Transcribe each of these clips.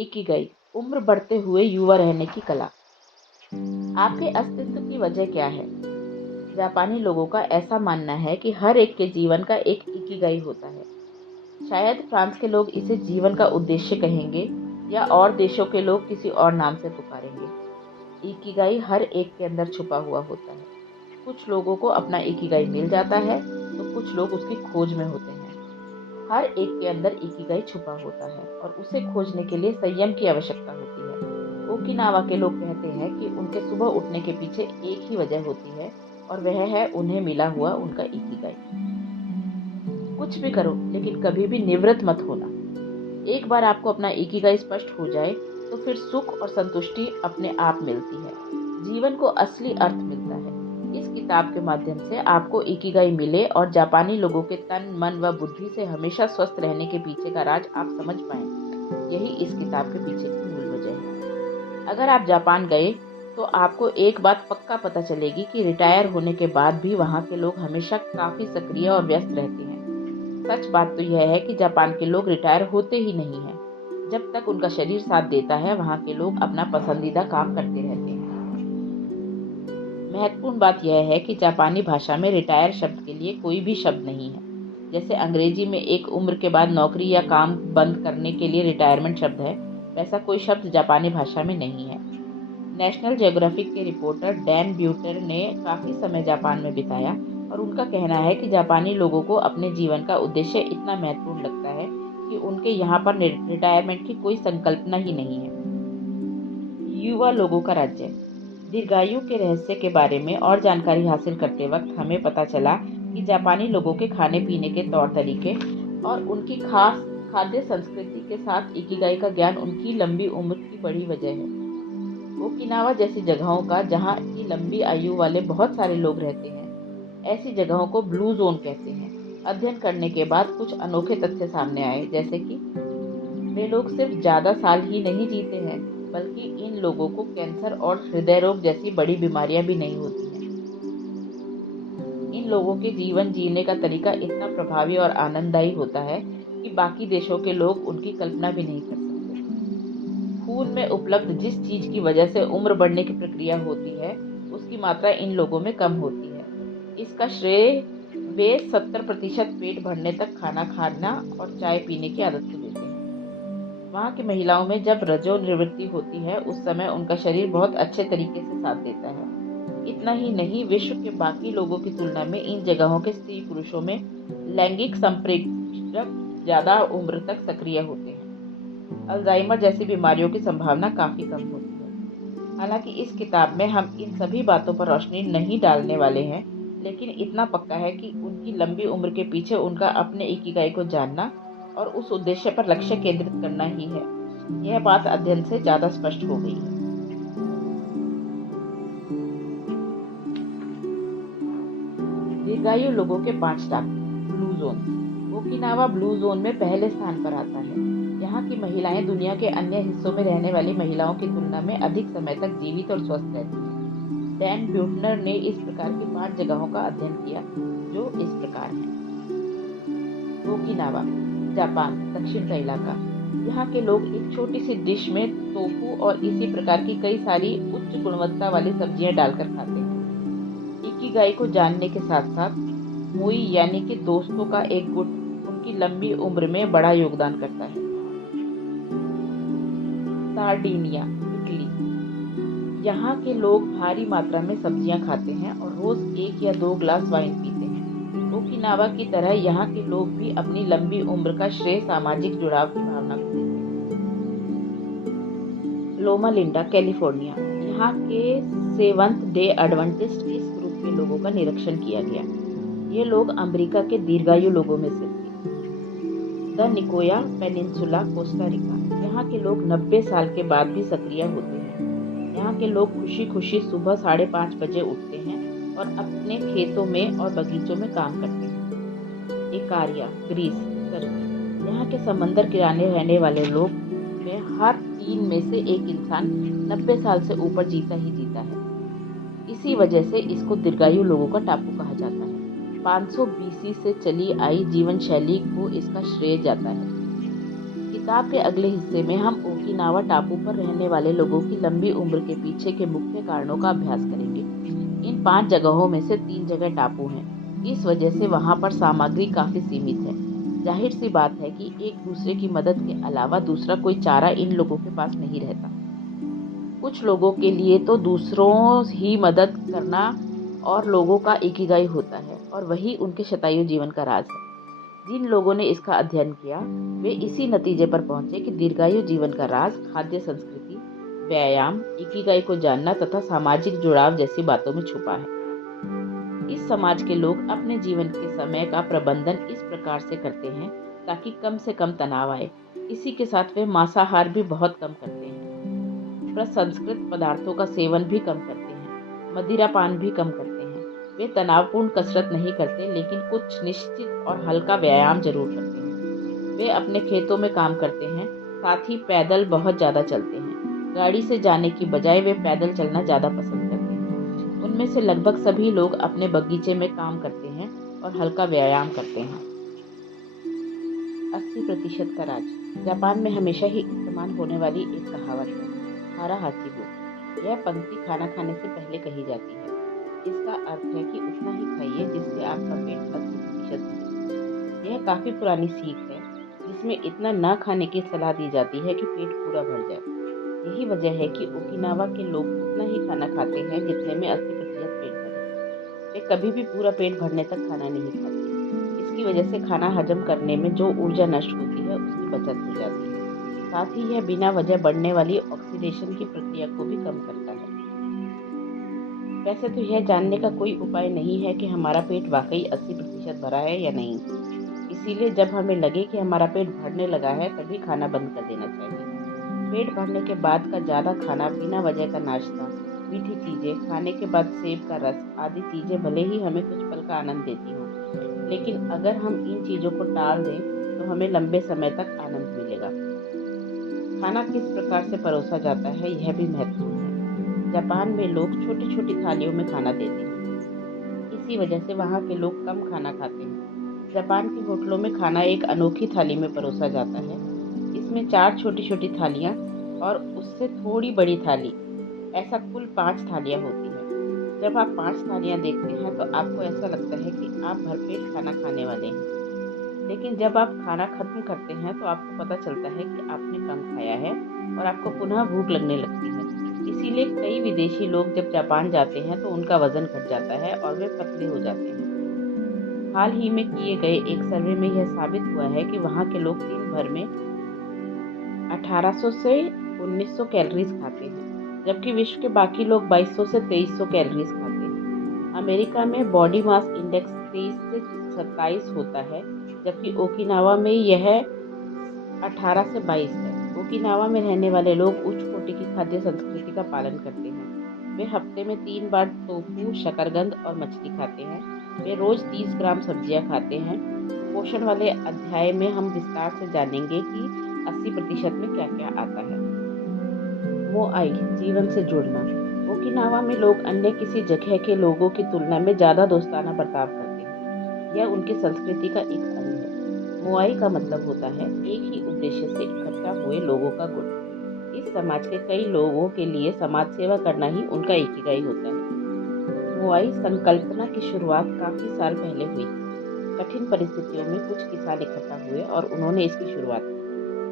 Ikigai, उम्र बढ़ते हुए युवा रहने की कला। आपके अस्तित्व की वजह क्या है? जापानी लोगों का ऐसा मानना है कि हर एक के जीवन का एक इकिगाई होता है। शायद फ्रांस के लोग इसे जीवन का उद्देश्य कहेंगे या और देशों के लोग किसी और नाम से पुकारेंगे। इकिगाई हर एक के अंदर छुपा हुआ होता है। कुछ लोगों को अपना इकिगाई मिल जाता है तो कुछ लोग उसकी खोज में होते हैं। हर एक के अंदर इकिगाई छुपा होता है और उसे खोजने के लिए संयम की आवश्यकता होती है। ओकिनावा के लोग कहते हैं कि उनके सुबह उठने के पीछे एक ही वजह होती है और वह है उन्हें मिला हुआ उनका इकिगाई। कुछ भी करो लेकिन कभी भी निवृत्त मत होना। एक बार आपको अपना इकिगाई स्पष्ट हो जाए तो फिर सुख और संतुष्टि अपने आप मिलती है। जीवन को असली अर्थ मिलता है। इस किताब के माध्यम से आपको इकिगाई मिले और जापानी लोगों के तन, मन व बुद्धि से हमेशा स्वस्थ रहने के पीछे का राज आप समझ पाएं। यही इस किताब के पीछे की मूल वजह है। अगर आप जापान गए तो आपको एक बात पक्का पता चलेगी कि रिटायर होने के बाद भी वहाँ के लोग हमेशा काफ़ी सक्रिय और व्यस्त रहते हैं। सच बात तो यह है कि जापान के लोग रिटायर होते ही नहीं हैं। जब तक उनका शरीर साथ देता है वहाँ के लोग अपना पसंदीदा काम करते रहते हैं। महत्वपूर्ण बात यह है कि जापानी भाषा में रिटायर शब्द के लिए कोई भी शब्द नहीं है। जैसे अंग्रेजी में एक उम्र के बाद नौकरी या काम बंद करने के लिए रिटायरमेंट शब्द है, वैसा कोई शब्द जापानी भाषा में नहीं है। नेशनल ज्योग्राफिक के रिपोर्टर डैन ब्यूटर ने काफ़ी समय जापान में बिताया और उनका कहना है कि जापानी लोगों को अपने जीवन का उद्देश्य इतना महत्वपूर्ण लगता है कि उनके यहाँ पर रिटायरमेंट की कोई संकल्पना ही नहीं है। युवा लोगों का राज्य। दीर्घायु के रहस्य के बारे में और जानकारी हासिल करते वक्त हमें पता चला कि जापानी लोगों के खाने पीने के तौर तरीके और उनकी खास खाद्य संस्कृति के साथ इकिगाई का ज्ञान उनकी लंबी उम्र की बड़ी वजह है। ओकिनावा जैसी जगहों का, जहाँ की लंबी आयु वाले बहुत सारे लोग रहते हैं, ऐसी जगहों को ब्लू जोन कहते हैं। अध्ययन करने के बाद कुछ अनोखे तथ्य सामने आए, जैसे कि वे लोग सिर्फ ज़्यादा साल ही नहीं जीते हैं, बल्कि इन लोगों को कैंसर और हृदय रोग जैसी बड़ी बीमारियां भी नहीं होती हैं। इन लोगों के जीवन जीने का तरीका इतना प्रभावी और आनंददायी होता है कि बाकी देशों के लोग उनकी कल्पना भी नहीं कर सकते। खून में उपलब्ध जिस चीज की वजह से उम्र बढ़ने की प्रक्रिया होती है, उसकी मात्रा इन लोगों में कम होती है। इसका श्रेय वे 70% पेट भरने तक खाना खाना और चाय पीने की आदत को देते हैं। वहाँ की महिलाओं में जब रजो निवृत्ति होती है उस समय उनका शरीर बहुत अच्छे तरीके से साथ देता है। इतना ही नहीं, विश्व के बाकी लोगों की तुलना में इन जगहों के स्त्री पुरुषों में लैंगिक संप्रेषक ज़्यादा उम्र तक सक्रिय होते हैं। अल्जाइमर जैसी बीमारियों की संभावना काफ़ी कम होती है। हालांकि इस किताब में हम इन सभी बातों पर रोशनी नहीं डालने वाले हैं, लेकिन इतना पक्का है कि उनकी लंबी उम्र के पीछे उनका अपने इकिगाई को जानना और उस उद्देश्य पर लक्ष्य केंद्रित करना ही है। यह बात अध्ययन से ज़्यादा स्पष्ट हो गई है। दीर्घायु लोगों के 5 टापू blue zone. Okinawa blue zone में पहले स्थान पर आता है। यहाँ की महिलाएं दुनिया के अन्य हिस्सों में रहने वाली महिलाओं की तुलना में अधिक समय तक जीवित और स्वस्थ रहती हैं। डैन ब्यूटनर ने इस प्रकार की 5 जगहों का अध्ययन किया, जो इस प्रकार हैं। ओकिनावा, जापान, दक्षिण का इलाका। यहाँ के लोग एक छोटी सी डिश में टोफू और इसी प्रकार की कई सारी उच्च गुणवत्ता वाली सब्जियां डालकर खाते हैं। इकिगाई को जानने के साथ साथ मोई यानी कि दोस्तों का एक गुट उनकी लंबी उम्र में बड़ा योगदान करता है। Sardinia, Italy. यहाँ के लोग भारी मात्रा में सब्जियां खाते हैं और रोज 1 या 2 ग्लास वाइन पीते हैं। ओकिनावा की तरह यहाँ के लोग भी अपनी लंबी उम्र का श्रेय सामाजिक जुड़ाव की भावना को देते हैं। लोमा लिंडा, कैलिफोर्निया। यहाँ के सेवंथ डे एडवेंटिस्ट इस ग्रुप के लोगों का निरीक्षण किया गया। ये लोग अमेरिका के दीर्घायु लोगों में से थे। The Nicoya peninsula, Costa Rica. यहाँ के लोग 90 साल के बाद भी सक्रिय होते हैं। यहाँ के लोग खुशी खुशी सुबह 5:30 बजे उठते हैं और अपने खेतों में और बगीचों में काम करते हैं। Ikaria, Greece, Turkey. यहाँ के समंदर किनारे रहने वाले लोग में हर 3 में से 1 इंसान 90 साल से ऊपर जीता ही जीता है। इसी वजह से इसको दीर्घायु लोगों का टापू कहा जाता है। 500 BC से चली आई जीवन शैली को इसका श्रेय जाता है। किताब के अगले हिस्से में हम ओकिनावा टापू पर रहने वाले लोगों की लंबी उम्र के पीछे के मुख्य कारणों का अभ्यास करेंगे। इन 5 जगहों में से 3 जगह टापू हैं। इस वजह से वहाँ पर सामग्री काफ़ी सीमित है। जाहिर सी बात है कि एक दूसरे की मदद के अलावा दूसरा कोई चारा इन लोगों के पास नहीं रहता। कुछ लोगों के लिए तो दूसरों ही मदद करना और लोगों का इकिगाई होता है और वही उनके शतायु जीवन का राज है। जिन लोगों ने इसका अध्ययन किया वे इसी नतीजे पर पहुंचे कि दीर्घायु जीवन का राज खाद्य संस्कृति, व्यायाम, इकिगाई को जानना तथा सामाजिक जुड़ाव जैसी बातों में छुपा है। इस समाज के लोग अपने जीवन के समय का प्रबंधन इस प्रकार से करते हैं ताकि कम से कम तनाव आए। इसी के साथ वे मांसाहार भी बहुत कम करते हैं, प्रसंस्कृत पदार्थों का सेवन भी कम करते हैं, मदिरापान भी कम करते हैं। वे तनावपूर्ण कसरत नहीं करते लेकिन कुछ निश्चित और हल्का व्यायाम जरूर करते हैं। वे अपने खेतों में काम करते हैं, साथ ही पैदल बहुत ज़्यादा चलते हैं। गाड़ी से जाने की बजाय वे पैदल चलना ज़्यादा पसंद करते हैं। उनमें से लगभग सभी लोग अपने बगीचे में काम करते हैं और हल्का व्यायाम करते हैं। 80% का राज। जापान में हमेशा ही इस्तेमाल होने वाली एक कहावत है, हारा हासिबु। यह पंक्ति खाना खाने से पहले कही जाती है। इसका अर्थ है कि उतना ही खाइए जिससे आपका पेट 80% भरे। यह काफ़ी पुरानी सीख है जिसमें इतना ना खाने की सलाह दी जाती है कि पेट पूरा भर जाए। यही वजह है कि ओकिनावा के लोग उतना ही खाना खाते हैं जितने में 80% पेट भरे। वे कभी भी पूरा पेट भरने तक खाना नहीं खाते। इसकी वजह से खाना हजम करने में जो ऊर्जा नष्ट होती है उसकी बचत हो जाती है। साथ ही यह बिना वजह बढ़ने वाली ऑक्सीडेशन की प्रक्रिया को भी कम करता है। वैसे तो यह जानने का कोई उपाय नहीं है कि हमारा पेट वाकई 80% भरा है या नहीं। इसीलिए जब हमें लगे कि हमारा पेट भरने लगा है तभी खाना बंद कर देना चाहिए। पेट भरने के बाद का ज़्यादा खाना, बिना वजह का नाश्ता, मीठी चीज़ें, खाने के बाद सेब का रस आदि चीज़ें भले ही हमें कुछ पल का आनंद देती हों, लेकिन अगर हम इन चीज़ों को टाल दें तो हमें लंबे समय तक आनंद मिलेगा। खाना किस प्रकार से परोसा जाता है यह भी महत्वपूर्ण है। जापान में लोग छोटी छोटी थालियों में खाना देते हैं। इसी वजह से वहाँ के लोग कम खाना खाते हैं। जापान के होटलों में खाना एक अनोखी थाली में परोसा जाता है। इसमें 4 छोटी छोटी थालियाँ और उससे थोड़ी बड़ी थाली, ऐसा कुल 5 थालियाँ होती हैं। जब आप 5 थालियाँ देखते हैं तो आपको ऐसा लगता है कि आप भरपेट खाना खाने वाले हैं। लेकिन जब आप खाना खत्म करते हैं तो आपको पता चलता है कि आपने कम खाया है और आपको पुनः भूख लगने लगती है। इसीलिए कई विदेशी लोग जब जापान जाते हैं तो उनका वजन घट जाता है और वे पतले हो जाते हैं। हाल ही में किए गए एक सर्वे में यह साबित हुआ है कि वहाँ के लोग दिन भर में 1800 से 1900 कैलोरीज खाते हैं, जबकि विश्व के बाकी लोग 2200 से 2300 कैलोरीज खाते हैं। अमेरिका में बॉडी मास इंडेक्स 23 से 27 होता है, जबकि ओकिनावा में यह 18 से 22 है। ओकिनावा में रहने वाले लोग उच्च कोटि की खाद्य संस्कृति का पालन करते हैं। वे हफ्ते में 3 बार टोफू, शकरकंद और मछली खाते हैं। वे रोज 30 ग्राम सब्जियां खाते हैं। पोषण वाले अध्याय में हम विस्तार से जानेंगे कि 80% में क्या क्या आता है। मोआई, जीवन से जुड़ना। ओकिनावा में लोग अन्य किसी जगह के लोगों की तुलना में ज़्यादा दोस्ताना बर्ताव करते हैं। यह उनकी संस्कृति का एक अंग है। मोआई का मतलब होता है एक ही उद्देश्य से इकट्ठा हुए लोगों का गुट। इस समाज के कई लोगों के लिए समाज सेवा करना ही उनका इकिगाई होता है। मोआई संकल्पना की शुरुआत काफ़ी साल पहले हुई थी। कठिन परिस्थितियों में कुछ किसान इकट्ठा हुए और उन्होंने इसकी शुरुआत की।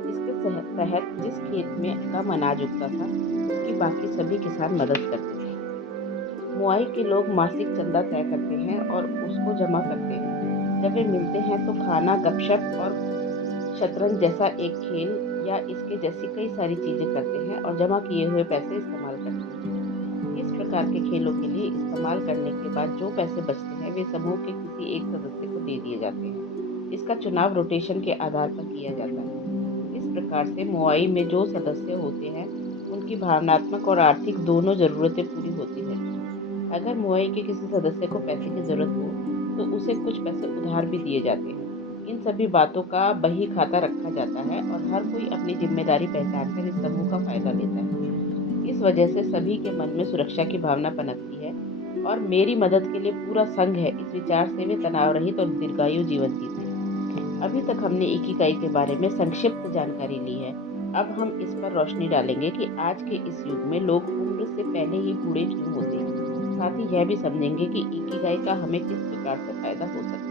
इसके तहत जिस खेत में कम अनाज उगता था उसकी बाकी सभी किसान मदद करते थे। मोआई के लोग मासिक चंदा तय करते हैं और उसको जमा करते हैं। जब वे मिलते हैं तो खाना, गपशप और शतरंज जैसा एक खेल या इसके जैसी कई सारी चीज़ें करते हैं और जमा किए हुए पैसे इस्तेमाल करते हैं। इस प्रकार के खेलों के लिए इस्तेमाल करने के बाद जो पैसे बचते हैं वे समूह के किसी एक सदस्य को दे दिए जाते हैं। इसका चुनाव रोटेशन के आधार पर किया जाता है। इस प्रकार से मोआई में जो सदस्य होते हैं उनकी भावनात्मक और आर्थिक दोनों ज़रूरतें पूरी होती हैं। अगर मोआई के किसी सदस्य को पैसे की ज़रूरत हो तो उसे कुछ पैसे उधार भी दिए जाते हैं। इन सभी बातों का बही खाता रखा जाता है और हर कोई अपनी जिम्मेदारी पहचान कर इस समूह का फायदा लेता है। इस वजह से सभी के मन में सुरक्षा की भावना पनपती है और मेरी मदद के लिए पूरा संघ है, इस विचार से वे तनाव रहित और दीर्घायु जीवन जीते हैं। अभी तक हमने इकिगाई के बारे में संक्षिप्त जानकारी ली है। अब हम इस पर रोशनी डालेंगे कि आज के इस युग में लोग उम्र से पहले ही बूढ़े क्यों होते हैं। साथ ही यह भी समझेंगे कि इकिगाई का हमें किस प्रकार से फायदा हो सकता है।